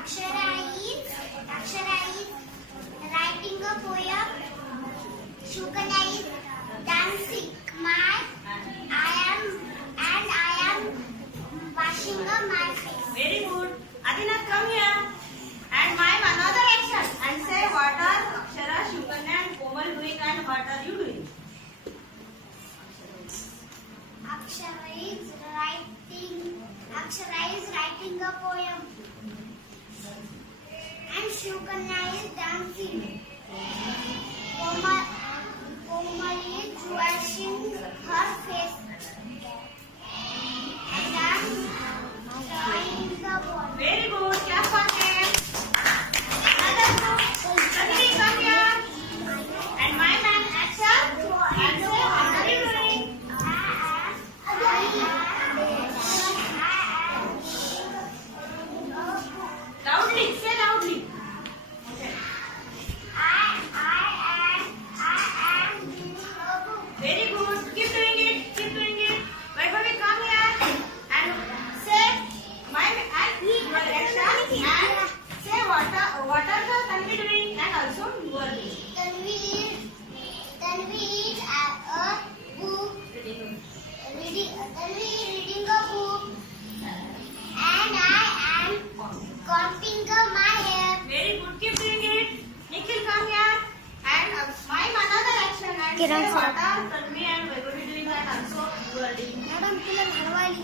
Akshara is writing a poem. Shukanya is dancing. I am washing up my face. Very good. Adinath, come here. And mime another action. And say what are Akshara, Shukanya and Komal doing and what are you doing? Akshara is writing a poem. And Shukanya is dancing. Komal is washing her face. And I'm drawing the ball. Very good. Clap for them. Another group. Tanvi, come here. And mime and action. And say what are you doing? Loudly. Say loudly. Very good. Keep doing it. Keep doing it. Vaibhavi, come here and say mime and your action and say what are the Tanvi doing and also you are doing. Tanvi is a book. Reading a book. And I am combing my hair. Very good. Keep doing it. Nikhil, come here and mime another action and Kiran, say sir. what are Tanvi and Vaibhavi doing and also you are doing. Madam तुला घरवाली